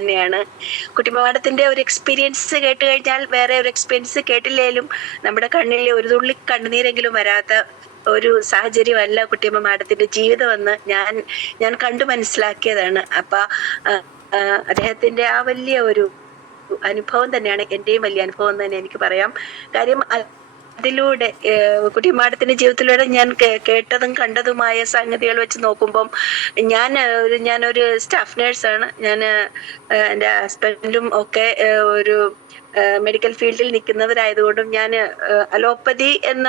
തന്നെയാണ്. കുട്ടിമാടത്തിന്റെ ഒരു എക്സ്പീരിയൻസ് കേട്ട് കഴിഞ്ഞാൽ വേറെ ഒരു എക്സ്പീരിയൻസ് കേട്ടില്ലേലും നമ്മുടെ കണ്ണിൽ ഒരു തുള്ളി കണ്ണുനീരെങ്കിലും വരാത്ത ഒരു സാഹചര്യമല്ല കുട്ടിയമ്മ മാഡത്തിന്റെ ജീവിതമെന്ന് ഞാൻ കണ്ടു മനസ്സിലാക്കിയതാണ്. അപ്പൊ അദ്ദേഹത്തിന്റെ ആ വലിയ ഒരു അനുഭവം തന്നെയാണ് എന്റെയും വലിയ അനുഭവം എന്ന് തന്നെ എനിക്ക് പറയാം. കാര്യം അതിലൂടെ കുട്ടിമാടത്തിന്റെ ജീവിതത്തിലൂടെ ഞാൻ കേട്ടതും കണ്ടതുമായ സംഗതികൾ വെച്ച് നോക്കുമ്പം ഞാനൊരു സ്റ്റാഫ് നേഴ്സാണ്. ഞാൻ എൻ്റെ ഹസ്ബൻഡും ഒക്കെ ഒരു മെഡിക്കൽ ഫീൽഡിൽ നിൽക്കുന്നവരായതുകൊണ്ടും ഞാൻ അലോപ്പതി എന്ന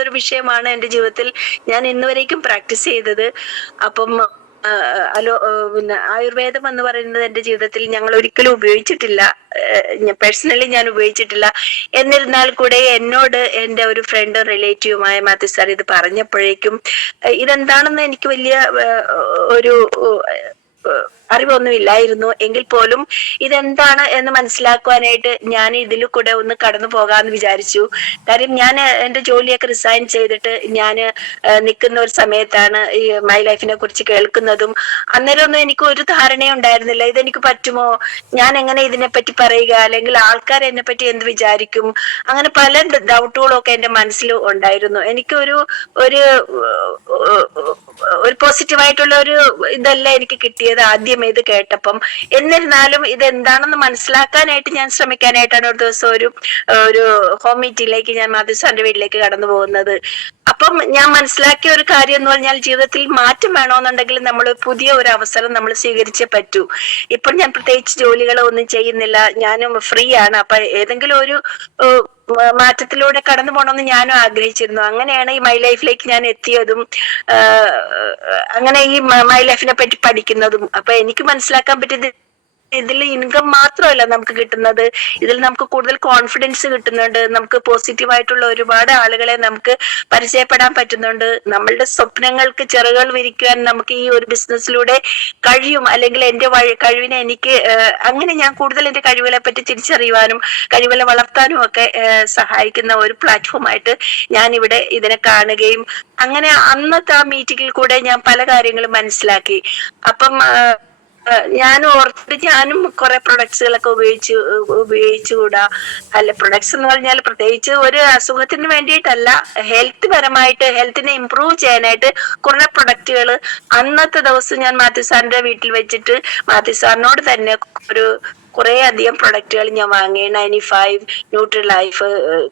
ഒരു വിഷയമാണ് എൻ്റെ ജീവിതത്തിൽ ഞാൻ ഇന്നുവരേക്കും പ്രാക്ടീസ് ചെയ്തത്. അപ്പം പിന്നെ ആയുർവേദം എന്ന് പറയുന്നത് എൻ്റെ ജീവിതത്തിൽ ഞങ്ങൾ ഒരിക്കലും ഉപയോഗിച്ചിട്ടില്ല. പേഴ്സണലി ഞാൻ ഉപയോഗിച്ചിട്ടില്ല. എന്നിരുന്നാൽ കൂടെ എന്നോട് എൻ്റെ ഒരു ഫ്രണ്ട് റിലേറ്റീവുമായ മാത്യു സാർ ഇത് പറഞ്ഞപ്പോഴേക്കും ഇതെന്താണെന്ന് എനിക്ക് വലിയ ഒരു അറിവൊന്നുമില്ലായിരുന്നു. എങ്കിൽ പോലും ഇതെന്താണ് എന്ന് മനസ്സിലാക്കുവാനായിട്ട് ഞാൻ ഇതിൽ കൂടെ ഒന്ന് കടന്നു പോകാമെന്ന് വിചാരിച്ചു. കാര്യം ഞാൻ എൻ്റെ ജോലിയൊക്കെ റിസൈൻ ചെയ്തിട്ട് ഞാൻ നിൽക്കുന്ന ഒരു സമയത്താണ് ഈ മൈ ലൈഫിനെ കുറിച്ച് കേൾക്കുന്നതും. അന്നേരം ഒന്നും എനിക്ക് ഒരു ധാരണയും ഉണ്ടായിരുന്നില്ല. ഇതെനിക്ക് പറ്റുമോ, ഞാൻ എങ്ങനെ ഇതിനെപ്പറ്റി പറയുക, അല്ലെങ്കിൽ ആൾക്കാർ എന്നെ പറ്റി എന്ത് വിചാരിക്കും, അങ്ങനെ പല ഡൗട്ടുകളും ഒക്കെ എൻ്റെ മനസ്സിൽ ഉണ്ടായിരുന്നു. എനിക്കൊരു ഒരു പോസിറ്റീവായിട്ടുള്ള ഒരു ഇതല്ല എനിക്ക് കിട്ടിയത് ആദ്യം ഇത് കേട്ടപ്പം. എന്നിരുന്നാലും ഇത് എന്താണെന്ന് മനസ്സിലാക്കാനായിട്ട് ഞാൻ ശ്രമിക്കാനായിട്ടാണ് ഒരു ദിവസം ഒരു ഹോം മീറ്റിംഗിലേക്ക് ഞാൻ മാത്യു സാറിന്റെ വീട്ടിലേക്ക് കടന്നു പോകുന്നത്. അപ്പം ഞാൻ മനസ്സിലാക്കിയ ഒരു കാര്യം എന്ന് പറഞ്ഞാൽ ജീവിതത്തിൽ മാറ്റം വേണമെന്നുണ്ടെങ്കിൽ നമ്മൾ പുതിയ ഒരു അവസരം നമ്മൾ സ്വീകരിച്ചേ പറ്റൂ. ഇപ്പം ഞാൻ പ്രത്യേകിച്ച് ജോലികളോ ഒന്നും ചെയ്യുന്നില്ല, ഞാനും ഫ്രീ ആണ്. അപ്പൊ ഏതെങ്കിലും ഒരു മാറ്റത്തിലൂടെ കടന്നു പോകണമെന്ന് ഞാനും ആഗ്രഹിച്ചിരുന്നു. അങ്ങനെയാണ് ഈ മൈ ലൈഫിലേക്ക് ഞാൻ എത്തിയതും അങ്ങനെ ഈ മൈ ലൈഫിനെ പറ്റി പഠിക്കുന്നതും. അപ്പൊ എനിക്ക് മനസ്സിലാക്കാൻ പറ്റിയത് ഇതിൽ ഇൻകം മാത്രമല്ല നമുക്ക് കിട്ടുന്നത്, ഇതിൽ നമുക്ക് കൂടുതൽ കോൺഫിഡൻസ് കിട്ടുന്നുണ്ട്. നമുക്ക് പോസിറ്റീവായിട്ടുള്ള ഒരുപാട് ആളുകളെ നമുക്ക് പരിചയപ്പെടാൻ പറ്റുന്നുണ്ട്. നമ്മളുടെ സ്വപ്നങ്ങൾക്ക് ചിറകുകൾ വിരിക്കുവാൻ നമുക്ക് ഈ ഒരു ബിസിനസ്സിലൂടെ കഴിയും. അല്ലെങ്കിൽ എൻ്റെ കഴിവിനെ എനിക്ക് അങ്ങനെ ഞാൻ കൂടുതൽ എൻ്റെ കഴിവുകളെ പറ്റി തിരിച്ചറിയുവാനും കഴിവുകളെ വളർത്താനും ഒക്കെ സഹായിക്കുന്ന ഒരു പ്ലാറ്റ്ഫോമായിട്ട് ഞാൻ ഇവിടെ ഇതിനെ കാണുകയും അങ്ങനെ അന്നത്തെ ആ മീറ്റിംഗിൽ കൂടെ ഞാൻ പല കാര്യങ്ങളും മനസ്സിലാക്കി. അപ്പം ഞാൻ ഓർത്തിട്ട് ഞാനും കുറെ പ്രൊഡക്ട്സുകളൊക്കെ ഉപയോഗിച്ചുകൂടാ. അല്ല, പ്രൊഡക്ട്സ് എന്ന് പറഞ്ഞാൽ പ്രത്യേകിച്ച് ഒരു അസുഖത്തിന് വേണ്ടിയിട്ടല്ല, ഹെൽത്ത് പരമായിട്ട് ഹെൽത്തിനെ ഇംപ്രൂവ് ചെയ്യാനായിട്ട് കുറെ പ്രൊഡക്റ്റുകൾ അന്നത്തെ ദിവസം ഞാൻ മാത്യു സാറിന്റെ വീട്ടിൽ വെച്ചിട്ട് മാത്യു സാറിനോട് തന്നെ കുറെ അധികം പ്രൊഡക്റ്റുകൾ ഞാൻ വാങ്ങി. 95, ന്യൂട്രി ലൈഫ്,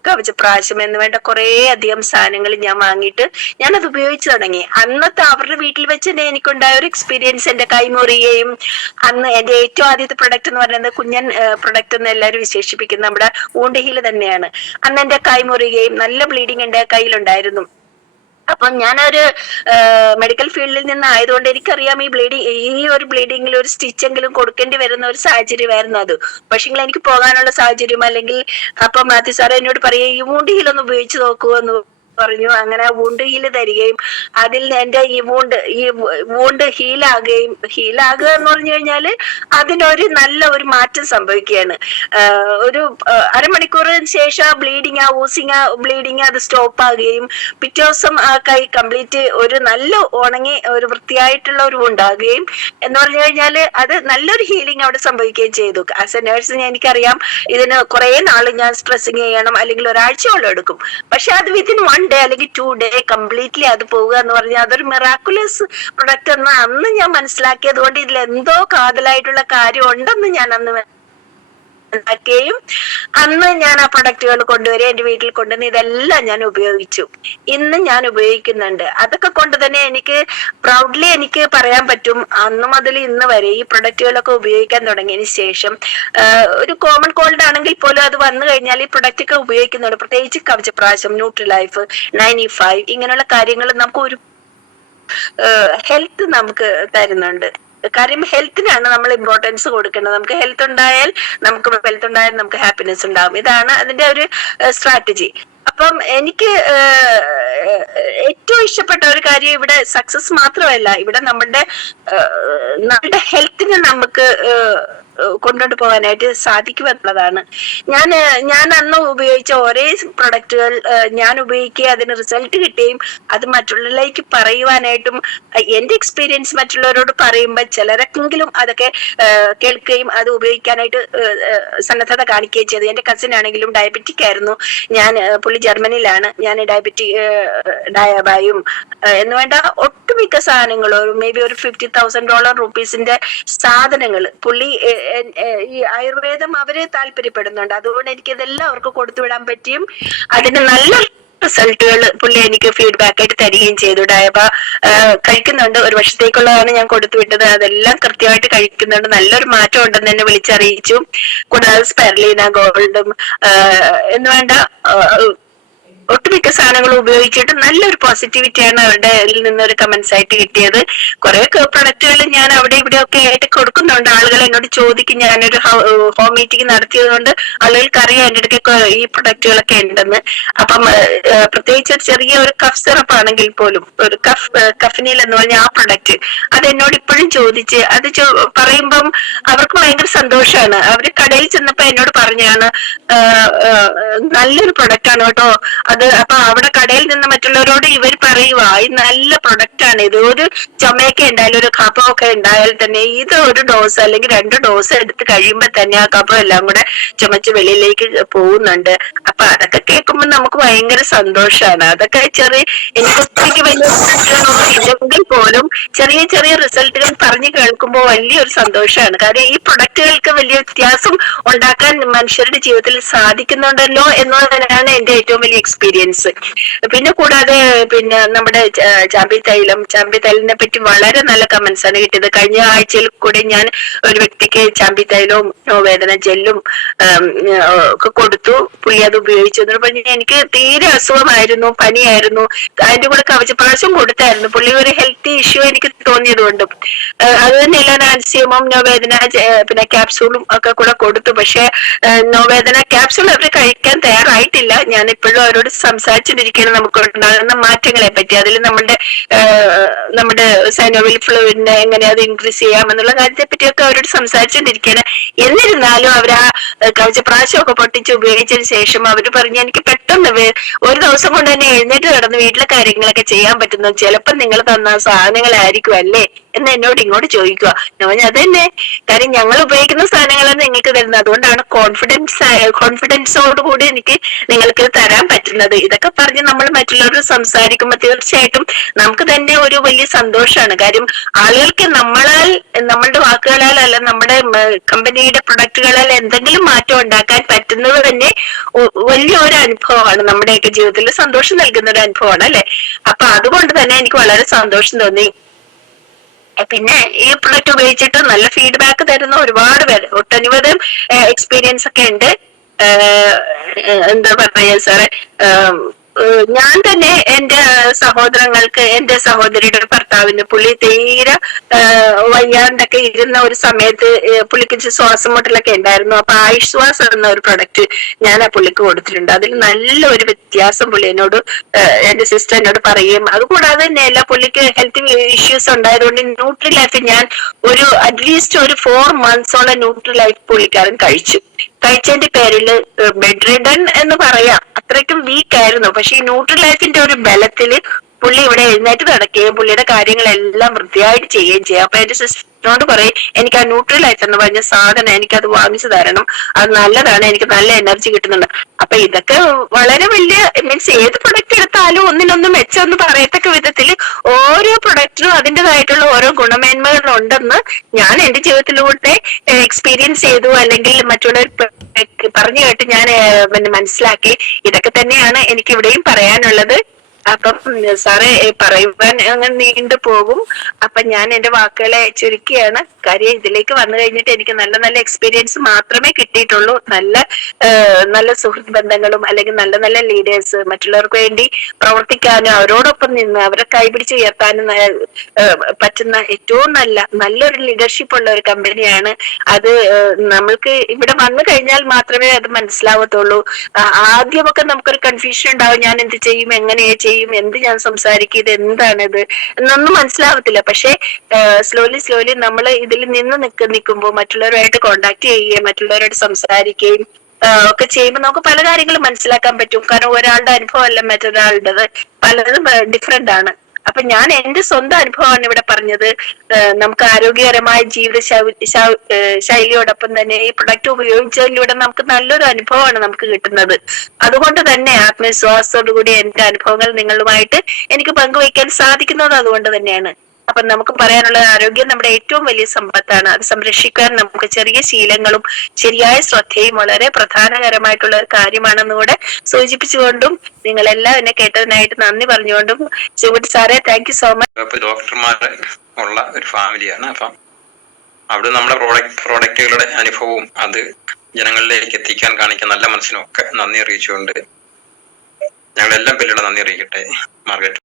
കവചപ്രാശം എന്ന് വേണ്ട കുറെ അധികം സാധനങ്ങൾ ഞാൻ വാങ്ങിയിട്ട് ഞാനത് ഉപയോഗിച്ചു തുടങ്ങി. അന്നത്തെ അവരുടെ വീട്ടിൽ വെച്ച് തന്നെ എനിക്കുണ്ടായ ഒരു എക്സ്പീരിയൻസ് എന്റെ കൈമുറിയുകയും, അന്ന് എന്റെ ഏറ്റവും ആദ്യത്തെ പ്രൊഡക്റ്റ് എന്ന് പറയുന്നത് കുഞ്ഞൻ പ്രൊഡക്റ്റ് എന്ന് എല്ലാവരും വിശേഷിപ്പിക്കുന്നത് നമ്മുടെ വൂണ്ട് ഹീൽ തന്നെയാണ്. അന്ന് എന്റെ കൈമുറിയുകയും നല്ല ബ്ലീഡിങ് എന്റെ കയ്യിലുണ്ടായിരുന്നു. അപ്പം ഞാനൊരു മെഡിക്കൽ ഫീൽഡിൽ നിന്നായതുകൊണ്ട് എനിക്കറിയാം ഈ ഒരു ബ്ലീഡിങ്ങിൽ ഒരു സ്റ്റിച്ചെങ്കിലും കൊടുക്കേണ്ടി വരുന്ന ഒരു സാഹചര്യമായിരുന്നു അത്. പക്ഷെങ്കിൽ എനിക്ക് പോകാനുള്ള സാഹചര്യം അല്ലെങ്കിൽ അപ്പം മാത്യു സാർ എന്നോട് പറയുക ഈ വൂണ്ട് ഹീലൊന്ന് ഉപയോഗിച്ച് നോക്കുമെന്ന് പറഞ്ഞു. അങ്ങനെ വൂണ്ട് ഹീല് തരികയും അതിൽ എന്റെ ഈ വൂണ്ട് ഹീലാകുക എന്ന് പറഞ്ഞു കഴിഞ്ഞാല് അതിനൊരു നല്ല ഒരു മാറ്റം സംഭവിക്കുകയാണ്. ഒരു അരമണിക്കൂറിന് ശേഷം ആ ബ്ലീഡിങ് അത് സ്റ്റോപ്പ് ആകുകയും പിറ്റേ ദിവസം ആ കൈ കംപ്ലീറ്റ് ഒരു നല്ല ഉണങ്ങി ഒരു വൃത്തിയായിട്ടുള്ള ഒരു ഉണ്ടാകുകയും എന്ന് പറഞ്ഞു കഴിഞ്ഞാല് അത് നല്ലൊരു ഹീലിംഗ് അവിടെ സംഭവിക്കുകയും ചെയ്തു. ആസ് എ നേഴ്സ് എനിക്കറിയാം ഇതിന് കുറെ നാൾ ഞാൻ സ്ട്രെസ്സിങ് ചെയ്യണം, അല്ലെങ്കിൽ ഒരാഴ്ചയോളം എടുക്കും. പക്ഷെ അത് വിത്തിൻ 1 day അല്ലെങ്കിൽ 2 day കംപ്ലീറ്റ്ലി അത് പോവുക എന്ന് പറഞ്ഞാൽ അതൊരു മിറാക്കുലസ് പ്രൊഡക്റ്റ് എന്ന് അന്ന് ഞാൻ മനസ്സിലാക്കിയത് കൊണ്ട് ഇതിൽ എന്തോ കാതലായിട്ടുള്ള കാര്യം ഉണ്ടെന്ന് ഞാൻ അന്ന് ും അന്ന് ഞാൻ ആ പ്രൊഡക്റ്റുകൾ കൊണ്ടുവരിക, എന്റെ വീട്ടിൽ കൊണ്ടുവന്ന് ഇതെല്ലാം ഞാൻ ഉപയോഗിച്ചു. ഇന്ന് ഞാൻ ഉപയോഗിക്കുന്നുണ്ട്. അതൊക്കെ കൊണ്ട് തന്നെ എനിക്ക് പ്രൗഡ്ലി എനിക്ക് പറയാൻ പറ്റും, അന്ന് മുതൽ ഇന്ന് വരെ ഈ പ്രൊഡക്റ്റുകളൊക്കെ ഉപയോഗിക്കാൻ തുടങ്ങിയതിന് ശേഷം ഒരു കോമൺ കോൾഡ് ആണെങ്കിൽ പോലും അത് വന്നു കഴിഞ്ഞാൽ ഈ പ്രൊഡക്റ്റ് ഒക്കെ ഉപയോഗിക്കുന്നുണ്ട്. പ്രത്യേകിച്ച് കവചപ്രാശം, ന്യൂട്രി ലൈഫ്, 95 ഇങ്ങനെയുള്ള കാര്യങ്ങൾ നമുക്ക് ഒരു ഹെൽത്ത് നമുക്ക് തരുന്നുണ്ട്. കാര്യം ഹെൽത്തിനാണ് നമ്മൾ ഇമ്പോർട്ടൻസ് കൊടുക്കേണ്ടത്. നമുക്ക് ഹെൽത്ത് ഉണ്ടായാൽ നമുക്ക് ഹാപ്പിനെസ് ഉണ്ടാവും. ഇതാണ് അതിന്റെ ഒരു സ്ട്രാറ്റജി. അപ്പം എനിക്ക് ഏറ്റവും ഇഷ്ടപ്പെട്ട ഒരു കാര്യം ഇവിടെ സക്സസ് മാത്രമല്ല, ഇവിടെ നമ്മുടെ ഹെൽത്തിനെ നമുക്ക് കൊണ്ടുകൊണ്ട് പോകാനായിട്ട് സാധിക്കുമെന്നുള്ളതാണ്. ഞാൻ ഞാൻ അന്ന് ഉപയോഗിച്ച ഒരേ പ്രൊഡക്റ്റുകൾ ഞാൻ ഉപയോഗിക്കുക, അതിന് റിസൾട്ട് കിട്ടുകയും അത് മറ്റുള്ളവരിലേക്ക് പറയുവാനായിട്ടും എന്റെ എക്സ്പീരിയൻസ് മറ്റുള്ളവരോട് പറയുമ്പോൾ ചിലരെങ്കിലും അതൊക്കെ കേൾക്കുകയും അത് ഉപയോഗിക്കാനായിട്ട് സന്നദ്ധത കാണിക്കുകയും ചെയ്തു. എന്റെ കസിൻ ആണെങ്കിലും ഡയബറ്റിക് ആയിരുന്നു. പുള്ളി ജർമ്മനിയിലാണ്. ഞാൻ ഡയബായും എന്ന് വേണ്ട ഒട്ടുമിക്ക സാധനങ്ങളും മേ ബി ഒരു $50,000 സാധനങ്ങൾ പുള്ളി ഈ ആയുർവേദം അവര് താല്പര്യപ്പെടുന്നുണ്ട്. അതുകൊണ്ട് എനിക്ക് ഇതെല്ലാം അവർക്ക് കൊടുത്തുവിടാൻ പറ്റിയും അതിന് നല്ല റിസൾട്ടുകൾ പുള്ളി എനിക്ക് ഫീഡ്ബാക്ക് ആയിട്ട് തരികയും ചെയ്തു. ഡയബ കഴിക്കുന്നുണ്ട്, ഒരു വർഷത്തേക്കുള്ളതാണ് ഞാൻ കൊടുത്തുവിട്ടത്. അതെല്ലാം കൃത്യമായിട്ട് കഴിക്കുന്നുണ്ട്, നല്ലൊരു മാറ്റം ഉണ്ടെന്ന് എന്നെ വിളിച്ചറിയിച്ചു. കൂടാതെ സ്പെർലീന ഗോൾഡും എന്ന് വേണ്ട ഒട്ടുമിക്ക സാധനങ്ങൾ ഉപയോഗിച്ചിട്ട് നല്ലൊരു പോസിറ്റിവിറ്റിയാണ് അവരുടെ നിന്നൊരു കമന്റ്സ് ആയിട്ട് കിട്ടിയത്. കുറെ പ്രൊഡക്റ്റുകൾ ഞാൻ അവിടെ ഇവിടെ ഒക്കെ ആയിട്ട് കൊടുക്കുന്നുണ്ട്. ആളുകൾ എന്നോട് ചോദിക്കും. ഞാനൊരു ഹോം മീറ്റിംഗ് നടത്തിയത് കൊണ്ട് ആളുകൾക്ക് അറിയാം എൻ്റെ അടുക്കെ ഈ പ്രൊഡക്റ്റുകളൊക്കെ ഉണ്ടെന്ന്. അപ്പം പ്രത്യേകിച്ച് ചെറിയ ഒരു കഫ് സിറപ്പ് ആണെങ്കിൽ പോലും ഒരു കഫ്നീൽ എന്ന് പറഞ്ഞ ആ പ്രൊഡക്റ്റ് അത് എന്നോട് ഇപ്പോഴും ചോദിച്ച് അത് പറയുമ്പം അവർക്ക് ഭയങ്കര സന്തോഷമാണ്. അവര് കടയിൽ ചെന്നപ്പോ എന്നോട് പറഞ്ഞാണ് നല്ലൊരു പ്രൊഡക്റ്റ് ആണ് കേട്ടോ അത്. അപ്പൊ അവിടെ കടയിൽ നിന്ന് മറ്റുള്ളവരോട് ഇവർ പറയുക ഇത് നല്ല പ്രൊഡക്റ്റ് ആണ്, ഇത് ഒരു ചുമയൊക്കെ ഉണ്ടായാലും ഒരു കഫമൊക്കെ ഉണ്ടായാൽ തന്നെ ഇത് ഒരു ഡോസ് അല്ലെങ്കിൽ 2 ഡോസ് എടുത്ത് കഴിയുമ്പോ തന്നെ ആ കഫം എല്ലാം കൂടെ ചുമച്ച് വെളിയിലേക്ക് പോകുന്നുണ്ട്. അപ്പൊ അതൊക്കെ കേൾക്കുമ്പോൾ നമുക്ക് ഭയങ്കര സന്തോഷമാണ്. അതൊക്കെ എനിക്ക് വലിയ ഇല്ലെങ്കിൽ പോലും ചെറിയ ചെറിയ റിസൾട്ടുകൾ പറഞ്ഞു കേൾക്കുമ്പോൾ വലിയൊരു സന്തോഷമാണ്. കാരണം ഈ പ്രൊഡക്റ്റുകൾക്ക് വലിയ വ്യത്യാസം ഉണ്ടാക്കാൻ മനുഷ്യരുടെ ജീവിതത്തിൽ സാധിക്കുന്നുണ്ടല്ലോ എന്നതാണ് എന്റെ ഏറ്റവും വലിയ എക്സ്പീരിയൻസ്. പിന്നെ കൂടാതെ നമ്മുടെ ചാമ്പി തൈലിനെ പറ്റി വളരെ നല്ല കമന്റ്സ് ആണ് കിട്ടിയത്. കഴിഞ്ഞ ആഴ്ചയിൽ കൂടെ ഞാൻ ഒരു വ്യക്തിക്ക് ചാമ്പി തൈലവും വേദന ജെല്ലും ഒക്കെ കൊടുത്തു. പുള്ളി അത് ഉപയോഗിച്ചു. എനിക്ക് തീരെ അസുഖമായിരുന്നു, പനിയായിരുന്നു. അതിന്റെ കൂടെ കവചപ്രാശം കൊടുത്തായിരുന്നു. പുള്ളി ഒരു ഹെൽത്ത് ഇഷ്യൂ എനിക്ക് തോന്നിയത് കൊണ്ടും അത് തന്നെയല്ല നാൻസിയമം നോവേദന പിന്നെ ക്യാപ്സൂളും ഒക്കെ കൂടെ കൊടുത്തു. പക്ഷെ നോവേദന ക്യാപ്സൂൾ അവർ കഴിക്കാൻ തയ്യാറായിട്ടില്ല. ഞാൻ ഇപ്പോഴും അവരോട് സംസാരിച്ചുകൊണ്ടിരിക്കുകയാണ് നമുക്ക് ഉണ്ടാകുന്ന മാറ്റങ്ങളെ പറ്റി. അതിൽ നമ്മുടെ സൈനോവിൽ ഫ്ലൂയിഡിനെ എങ്ങനെ അത് ഇൻക്രീസ് ചെയ്യാം എന്നുള്ള കാര്യത്തെ പറ്റിയൊക്കെ അവരോട് സംസാരിച്ചുകൊണ്ടിരിക്കുകയാണ്. എന്നിരുന്നാലും അവർ ആ കവചപ്രാശമൊക്കെ പൊട്ടിച്ച് ഉപയോഗിച്ചതിന് ശേഷം അവർ പറഞ്ഞു എനിക്ക് പെട്ടെന്ന് ഒരു ദിവസം കൊണ്ട് തന്നെ എഴുന്നേറ്റ് കിടന്ന് വീട്ടിലെ കാര്യങ്ങളൊക്കെ ചെയ്യാൻ പറ്റുന്നു. ചിലപ്പോൾ നിങ്ങൾ തന്ന സാധനങ്ങളായിരിക്കും അല്ലേ എന്ന് എന്നോട് ഇങ്ങോട്ട് ചോദിക്കുക. ഞാൻ അതന്നെ, കാര്യം ഞങ്ങൾ ഉപയോഗിക്കുന്ന സാധനങ്ങളാണ് നിങ്ങൾക്ക് തരുന്നത്. അതുകൊണ്ടാണ് കോൺഫിഡൻസോടുകൂടി എനിക്ക് നിങ്ങൾക്ക് തരാൻ പറ്റുന്നത്. ഇതൊക്കെ പറഞ്ഞ് നമ്മൾ മറ്റുള്ളവരോട് സംസാരിക്കുമ്പോൾ തീർച്ചയായിട്ടും നമുക്ക് തന്നെ ഒരു വലിയ സന്തോഷമാണ്. കാര്യം ആളുകൾക്ക് നമ്മളുടെ വാക്കുകളാൽ അല്ല നമ്മുടെ കമ്പനിയുടെ പ്രൊഡക്റ്റുകളാൽ എന്തെങ്കിലും മാറ്റം ഉണ്ടാക്കാൻ പറ്റുന്നത് തന്നെ വലിയൊരു അനുഭവമാണ്. നമ്മുടെയൊക്കെ ജീവിതത്തിൽ സന്തോഷം നൽകുന്ന ഒരു അനുഭവമാണ് അല്ലെ. അപ്പൊ അതുകൊണ്ട് തന്നെ എനിക്ക് വളരെ സന്തോഷം തോന്നി. പിന്നെ ഈ പ്രൊഡക്റ്റ് ഉപയോഗിച്ചിട്ട് നല്ല ഫീഡ്ബാക്ക് തരുന്ന ഒരുപാട് പേര് ഒട്ടനവധി എക്സ്പീരിയൻസ് ഒക്കെ ഉണ്ട്. എന്താ പറയാ സാറേ, ഞാൻ തന്നെ എന്റെ സഹോദരങ്ങൾക്ക്, എന്റെ സഹോദരിയുടെ ഭർത്താവിന് പുള്ളി തീരെ വയ്യാണ്ടൊക്കെ ഇരുന്ന ഒരു സമയത്ത് പുള്ളിക്ക് ശ്വാസം മുട്ടലൊക്കെ ഉണ്ടായിരുന്നു. അപ്പൊ ആയുശ്വാസം എന്ന ഒരു പ്രൊഡക്റ്റ് ഞാൻ ആ പുള്ളിക്ക് കൊടുത്തിട്ടുണ്ട്. അതിൽ നല്ലൊരു വ്യത്യാസം പുള്ളി എന്നോട്, എന്റെ സിസ്റ്റർ എന്നോട് പറയുകയും അതുകൂടാതെ തന്നെയല്ല പുള്ളിക്ക് ഹെൽത്ത് ഇഷ്യൂസ് ഉണ്ടായതുകൊണ്ട് ന്യൂട്രി ലൈഫ് ഞാൻ അറ്റ്ലീസ്റ്റ് ഒരു 4 മന്ത്സോളം ന്യൂട്രി ലൈഫ് പുള്ളിക്കാരൻ കഴിച്ചതിന്റെ പേരിൽ ബെഡ് റിഡൻ എന്ന് പറയാം. അത്രയ്ക്കും വീക്ക് ആയിരുന്നു. പക്ഷെ ഈ ന്യൂട്രി ലൈഫിന്റെ ഒരു ബലത്തില് പുള്ളി ഇവിടെ എഴുന്നേറ്റ് നടക്കുകയും പുള്ളിയുടെ കാര്യങ്ങളെല്ലാം വൃത്തിയായിട്ട് ചെയ്യുകയും ചെയ്യും. അപ്പൊ എന്റെ സിസ്റ്ററിനോട് പറയും എനിക്ക് ആ ന്യൂട്രി ലൈഫ് എന്ന് പറഞ്ഞ സാധനം എനിക്കത് വാങ്ങിച്ചു തരണം, അത് നല്ലതാണ്, എനിക്ക് നല്ല എനർജി കിട്ടുന്നുണ്ട്. അപ്പൊ ഇതൊക്കെ വളരെ വലിയ മീൻസ് ഏത് പ്രൊഡക്റ്റ് എടുത്താലും ഒന്നിനൊന്നും മെച്ചമെന്ന് പറയത്തക്ക വിധത്തിൽ ഓരോ പ്രൊഡക്റ്റിനും അതിൻ്റെതായിട്ടുള്ള ഓരോ ഗുണമേന്മകൾ ഉണ്ടെന്ന് ഞാൻ എന്റെ ജീവിതത്തിലൂടെ എക്സ്പീരിയൻസ് ചെയ്തു, അല്ലെങ്കിൽ മറ്റുള്ളവർ പറഞ്ഞു കേട്ട് ഞാൻ മനസ്സിലാക്കി. ഇതൊക്കെ തന്നെയാണ് എനിക്ക് ഇവിടെയും പറയാനുള്ളത്. അപ്പം സാറേ പറയുവാൻ അങ്ങനെ നീണ്ടു പോകും. അപ്പൊ ഞാൻ എന്റെ വാക്കുകളെ ചുരുക്കിയാണ്. കാര്യം ഇതിലേക്ക് വന്നു കഴിഞ്ഞിട്ട് എനിക്ക് നല്ല നല്ല എക്സ്പീരിയൻസ് മാത്രമേ കിട്ടിയിട്ടുള്ളൂ. നല്ല സുഹൃത്ത് ബന്ധങ്ങളും അല്ലെങ്കിൽ നല്ല നല്ല ലീഡേഴ്സ്, മറ്റുള്ളവർക്ക് വേണ്ടി പ്രവർത്തിക്കാനും അവരോടൊപ്പം നിന്ന് അവരെ കൈപിടിച്ച് ഉയർത്താനും പറ്റുന്ന ഏറ്റവും നല്ലൊരു ലീഡർഷിപ്പ് ഉള്ള ഒരു കമ്പനിയാണ് അത്. നമ്മൾക്ക് ഇവിടെ വന്നു കഴിഞ്ഞാൽ മാത്രമേ അത് മനസ്സിലാവത്തുള്ളൂ. ആദ്യമൊക്കെ നമുക്കൊരു കൺഫ്യൂഷൻ ഉണ്ടാവും, ഞാൻ എന്ത് ചെയ്യും, എങ്ങനെ ചെയ്യും ചെയ്യും, എന്ത് ഞാൻ സംസാരിക്കും, ഇത് എന്താണിത് എന്നൊന്നും മനസ്സിലാവത്തില്ല. പക്ഷെ സ്ലോലി നമ്മൾ ഇതിൽ നിൽക്കുമ്പോൾ മറ്റുള്ളവരുമായിട്ട് കോണ്ടാക്ട് ചെയ്യുകയും മറ്റുള്ളവരോട് സംസാരിക്കുകയും ഒക്കെ ചെയ്യുമ്പോൾ നമുക്ക് പല കാര്യങ്ങളും മനസ്സിലാക്കാൻ പറ്റും. കാരണം ഒരാളുടെ അനുഭവം അല്ല മറ്റൊരാളുടേത്, പലതും ഡിഫറെന്റ് ആണ്. അപ്പൊ ഞാൻ എന്റെ സ്വന്തം അനുഭവമാണ് ഇവിടെ പറഞ്ഞത്. നമുക്ക് ആരോഗ്യകരമായ ജീവിത ശൈലിയോടൊപ്പം തന്നെ ഈ പ്രൊഡക്റ്റ് ഉപയോഗിച്ചതിലൂടെ നമുക്ക് നല്ലൊരു അനുഭവമാണ് നമുക്ക് കിട്ടുന്നത്. അതുകൊണ്ട് തന്നെ ആത്മവിശ്വാസത്തോടു കൂടി എന്റെ അനുഭവങ്ങൾ നിങ്ങളുമായിട്ട് എനിക്ക് പങ്കുവയ്ക്കാൻ സാധിക്കുന്നത് അതുകൊണ്ട് തന്നെയാണ്. അപ്പൊ നമുക്ക് പറയാനുള്ള ആരോഗ്യം നമ്മുടെ ഏറ്റവും വലിയ സമ്പത്താണ്. അത് സംരക്ഷിക്കാൻ നമുക്ക് ചെറിയ ശീലങ്ങളും ശരിയായ ശ്രദ്ധയും വളരെ പ്രധാനകരമായിട്ടുള്ള ഒരു കാര്യമാണെന്നുകൂടെ സൂചിപ്പിച്ചുകൊണ്ടും നിങ്ങളെല്ലാം എന്നെ കേട്ടതിനായിട്ട് നന്ദി പറഞ്ഞുകൊണ്ടും ശിവകുട്ടി സാറേ താങ്ക് യു സോ മച്ച്. ഡോക്ടർമാർ ഉള്ള ഒരു ഫാമിലിയാണ്. അപ്പം അവിടെ നമ്മുടെ പ്രോഡക്റ്റുകളുടെ അനുഭവവും അത് ജനങ്ങളിലേക്ക് എത്തിക്കാൻ കാണിക്കാൻ നല്ല മനസ്സിനും ഒക്കെ നന്ദി അറിയിച്ചുകൊണ്ട് ഞങ്ങളെല്ലാം പേരുടെ നന്ദി അറിയിക്കട്ടെ. മാർഗരറ്റ്.